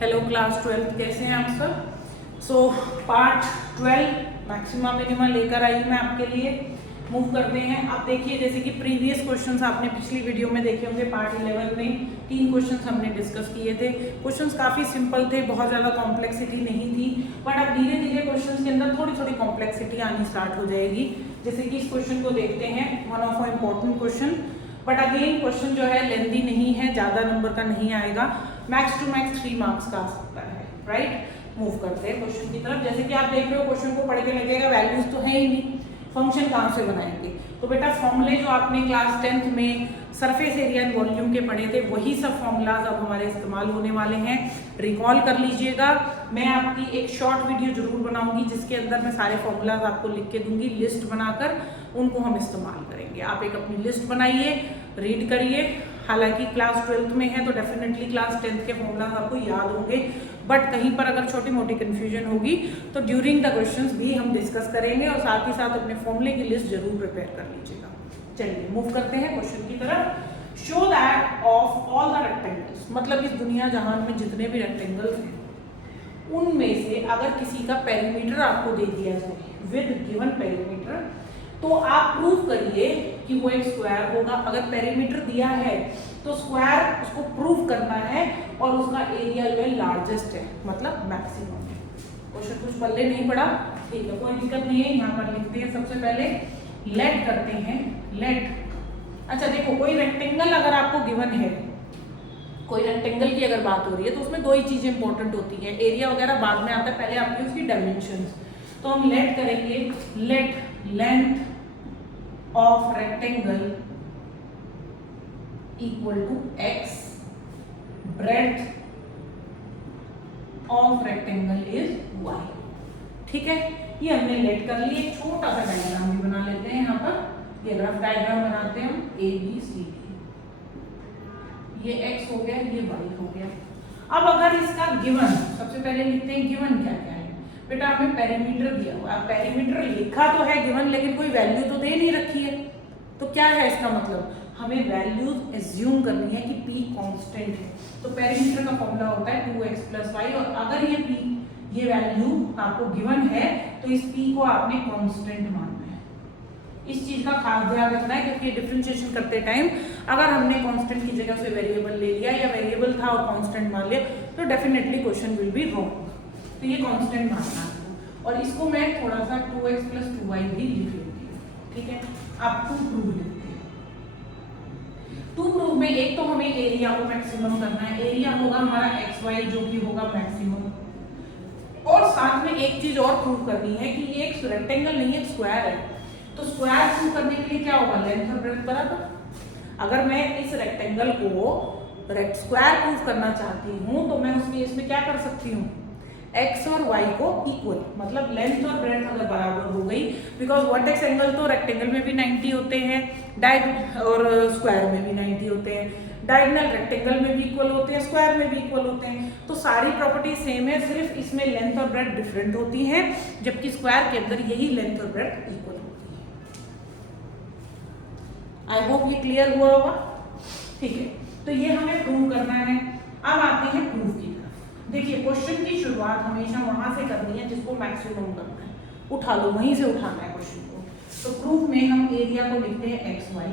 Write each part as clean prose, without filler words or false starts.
Hello class 12 कैसे हैं आप सब। सो पार्ट 12 मैक्सिमा मिनिमा लेकर आई मैं आपके लिए। मूव करते हैं। आप देखिए जैसे कि प्रीवियस क्वेश्चंस आपने पिछली वीडियो में देखे होंगे। पार्ट 11 में 3 क्वेश्चंस हमने डिस्कस किए थे। क्वेश्चंस काफ़ी सिंपल थे, बहुत ज़्यादा कॉम्प्लेक्सिटी नहीं थी, बट अब धीरे धीरे क्वेश्चंस के अंदर थोड़ी थोड़ी कॉम्प्लेक्सिटी आनी स्टार्ट हो जाएगी। जैसे कि इस क्वेश्चन को देखते हैं, one of a important question, but again question जो है लेंथी नहीं है, ज़्यादा नंबर का नहीं आएगा, मैक्स टू मैक्स 3 मार्क्स का आ सकता है, राइट। मूव करते हैं क्वेश्चन की तरफ। जैसे कि आप देख रहे हो क्वेश्चन को पढ़ के लगेगा वैल्यूज तो है ही नहीं, फंक्शन कहाँ से बनाएंगे। तो बेटा फॉर्मूले जो आपने क्लास 10th में सरफेस एरिया एंड वॉल्यूम के पढ़े थे वही सब फॉर्मूलाज अब हमारे इस्तेमाल होने वाले हैं। रिकॉल कर लीजिएगा। मैं आपकी एक शॉर्ट वीडियो जरूर बनाऊंगी जिसके अंदर मैं सारे फॉर्मूलाज आपको लिख के दूंगी, लिस्ट बनाकर उनको हम इस्तेमाल करेंगे। आप एक अपनी लिस्ट बनाइए, रीड करिए। हालांकि क्लास 12th में है तो डेफिनेटली क्लास 10th के फॉर्मूलाज आपको याद होंगे, बट कहीं पर अगर छोटी मोटी कंफ्यूजन होगी तो ड्यूरिंग द क्वेश्चंस भी हम डिस्कस करेंगे, और साथ ही साथ अपने फॉर्मूले की लिस्ट जरूर प्रिपेयर कर लीजिएगा। चलिए मूव करते हैं क्वेश्चन की तरफ। Show that of all the rectangles, मतलब इस दुनिया जहान में जितने भी रेक्टेंगल्स हैं उनमें से अगर किसी का पेरीमीटर आपको दे दिया जाए विद गिवन पेरीमीटर, तो आप प्रूव करिए कि वो एक स्क्वायर होगा। अगर पेरीमीटर दिया है तो स्क्वायर उसको प्रूव करना है और उसका एरिया जो है लार्जेस्ट है, मतलब मैक्सिमम है। क्वेश्चन कुछ पल्ले नहीं पड़ा, ठीक है, कोई दिक्कत नहीं है। यहाँ पर लिखते हैं सबसे पहले लेट करते हैं, लेट। अच्छा देखो, कोई रेक्टेंगल अगर आपको गिवन है, कोई रेक्टेंगल की अगर बात हो रही है तो उसमें दो ही चीजें इंपॉर्टेंट होती है, एरिया वगैरह बाद में आता है, पहले आपकी उसकी डायमेंशंस। तो हम लेट करेंगे, let length of rectangle equal to x, breadth of rectangle is y। ठीक है, ये हमने लेट कर लिए। एक छोटा सा डायग्राम भी बना लेते हैं। यहाँ पर ये रफ डायग्राम बनाते हैं हम, ए बी सी डी। ये x हो गया, ये y हो गया। अब अगर इसका गिवन, सबसे पहले लिखते हैं गिवन क्या क्या है। बेटा हमें पेरीमीटर दिया हुआ, अब पेरीमीटर लिखा तो है गिवन, लेकिन कोई वैल्यू तो दे नहीं रखी है। तो क्या है इसका मतलब, हमें वैल्यूज एज्यूम करनी है कि p कांस्टेंट है। तो पेरीमीटर का फॉर्मूला होता है 2x + y, और अगर ये p, ये वैल्यू आपको गिवन है तो इस p को आपने कांस्टेंट मानना है। इस चीज का खास ध्यान रखना है, क्योंकि डिफरेंशिएशन करते टाइम अगर हमने कांस्टेंट की जगह से वेरिएबल ले लिया या वेरिएबल था और कांस्टेंट मान लिया तो definitely question will be wrong. तो ये कांस्टेंट मानना है, और इसको मैं थोड़ा सा 2x + 2y भी लिख लेती हूँ। ठीक है, आप टू प्रूव लिखते हैं। टू प्रूव में एक तो हमें एरिया को मैक्सिमम करना है, एरिया होगा हमारा xy जो कि होगा मैक्सिमम, और साथ में एक चीज और प्रूव करनी है कि ये एक रेक्टेंगल नहीं है, स्क्वायर है। तो स्क्वायर प्रूव करने के लिए क्या होगा, लेंथ और ब्रेड्थ बराबर। अगर मैं इस रेक्टेंगल को स्क्वायर प्रूव करना चाहती हूँ तो मैं उसके इसमें क्या कर सकती हूँ, x और y को इक्वल, मतलब लेंथ और ब्रेड्थ अगर बराबर हो गई, बिकॉज वर्टेक्स एंगल तो रेक्टेंगल में भी 90 होते हैं, और स्क्वायर में भी 90 होते हैं, डायगोनल रेक्टेंगल में भी इक्वल होते हैं, स्क्वायर में भी इक्वल होते हैं। तो सारी प्रॉपर्टी सेम है, सिर्फ इसमें लेंथ और ब्रेड्थ डिफरेंट होती है, जबकि स्क्वायर के अंदर यही लेंथ और ब्रेड्थ इक्वल होती है। आई होप ये क्लियर हुआ होगा। ठीक है, तो ये हमें प्रूव करना है। अब आते हैं प्रूफ की तरफ। देखिए क्वेश्चन की शुरुआत हमेशा वहां से करनी है जिसको मैक्सिमम करना है, उठा लो, वहीं से उठाना है क्वेश्चन को। तो प्रूफ में हम एरिया को लिखते हैं xy।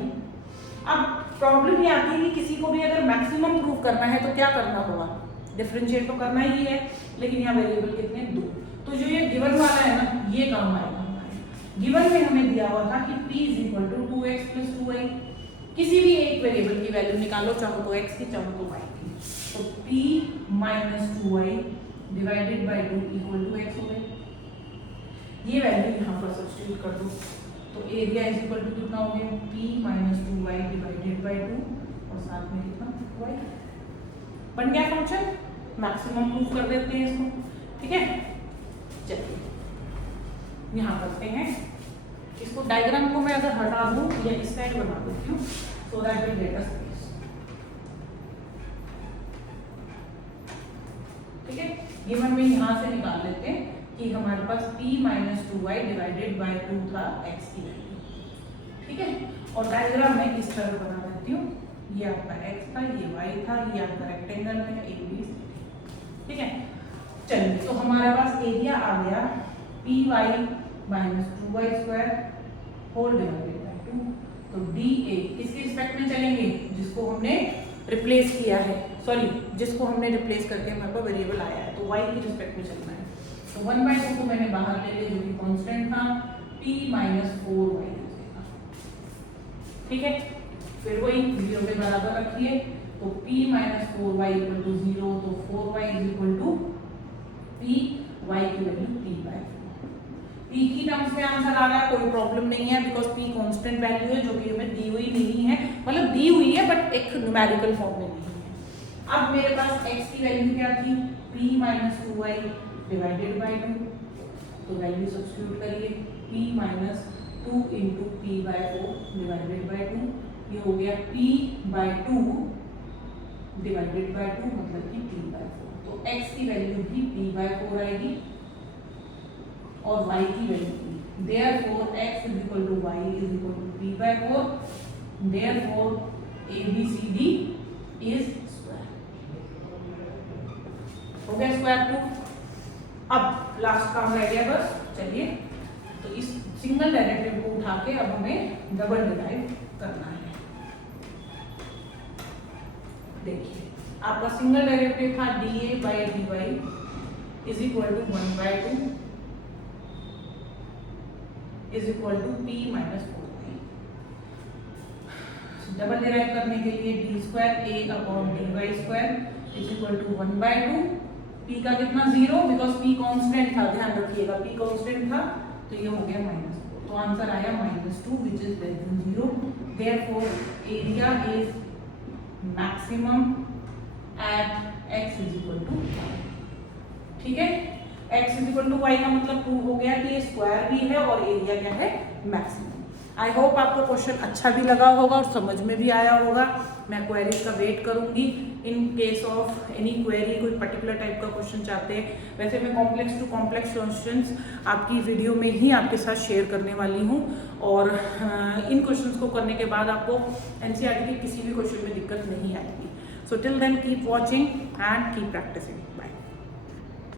अब प्रॉब्लम ये आती है कि किसी को भी अगर मैक्सिमम प्रूफ करना है तो क्या करना होगा, डिफरेंशिएट तो करना ही है, लेकिन यहाँ वेरिएबल कितने, 2। तो जो ये गिवन वाला है ना, ये काम आएगा हमारे। गिवन में हमें दिया हुआ था कि p = 2x + 2y। किसी भी एक वेरिएबल की वैल्यू निकालो, चाहो तो x की चाहो तो y की। तो p - 2y / 2 = x हो गई। ये वैल्यू यहाँ पर सब्स्टिट्यूट कर दो, तो एरिया = कितना हो गया, p - 2y / 2, और साथ में कितना, y। बन गया फंक्शन, मैक्सिमम प्रूफ कर देते हैं इसको। ठीक है, चलिए यहाँ करते हैं इसको। डायग्राम को मैं अगर हटा दूं या इस साइड बना देती हूँ, so that will get us space. ठीक है, गिवन में यहाँ से निकाल लेते हैं कि हमारे पास p - 2y / 2 था x की वैल्यू। ठीक है, और डायग्राम में इस तरह बना देती हूँ। ये आपका x था, ये y था, ये आपका रेक्टेंगल है a b c। ठीक है, चलिए तो हमारे पास एरिया आ गया P Y minus 2y square whole divided by 2। तो डी ए किसके रिस्पेक्ट में चलेंगे, जिसको हमने रिप्लेस किया है, सॉरी जिसको हमने रिप्लेस करके हमारे पास वेरिएबल आया है, तो y की रिस्पेक्ट में चलना है। तो 1/2 को मैंने बाहर ले लिया जो कि कांस्टेंट था, p माइनस 4y, ठीक है। फिर वही 0 के बराबर रखिए, तो p minus 4y equal to 0, तो 4y is equal to p, y की वैल्यू p/4। p की टर्म्स में आंसर आ रहा है, कोई प्रॉब्लम नहीं है, बिकॉज p कांस्टेंट वैल्यू है जो कि हमें दी हुई नहीं है, मतलब दी हुई है बट एक न्यूमेरिकल फॉर्म में नहीं है। अब मेरे पास x की वैल्यू क्या थी, p minus 2y divided by 2, तो वैल्यू सब्स्टिट्यूट करिए, p minus 2 into p/4 divided by 2, ये हो गया p/2 डिवाइडेड बाई 2 मतलब कि p/4। तो x की वैल्यू भी p/4 आएगी और y की value p। Therefore x is equal to y is equal to p/4. Therefore ABCD is square. हो गया स्क्वायर रूट। अब लास्ट काम रह गया बस, चलिए तो इस सिंगल डेरिवेटिव को उठा के अब हमें डबल डिराइव करना है। देखिए आपका सिंगल डेरिवेटिव था dA by dy is equal to 1/2 is equal to p minus 4y। Double derive करने के लिए d square a upon dy square is equal to 1/2, p का कितना 0, बिकॉज p कांस्टेंट था, ध्यान रखिएगा p कांस्टेंट था, तो ये हो गया -4, तो आंसर आया -2 which is less than 0। Therefore area is maximum at x is equal to, ठीक है, x is equal to y का मतलब प्रूव हो गया कि ये स्क्वायर भी है और एरिया क्या है, मैक्सिमम। आई होप आपको क्वेश्चन अच्छा भी लगा होगा और समझ में भी आया होगा। मैं क्वेरीज का वेट करूंगी in case of any query, कोई पर्टिकुलर टाइप का क्वेश्चन चाहते हैं। वैसे मैं कॉम्प्लेक्स टू कॉम्प्लेक्स क्वेश्चंस आपकी वीडियो में ही आपके साथ शेयर करने वाली हूँ, और इन क्वेश्चंस को करने के बाद आपको एनसीईआरटी के किसी भी क्वेश्चन में दिक्कत नहीं आएगी। So till then keep watching and keep practising. Bye.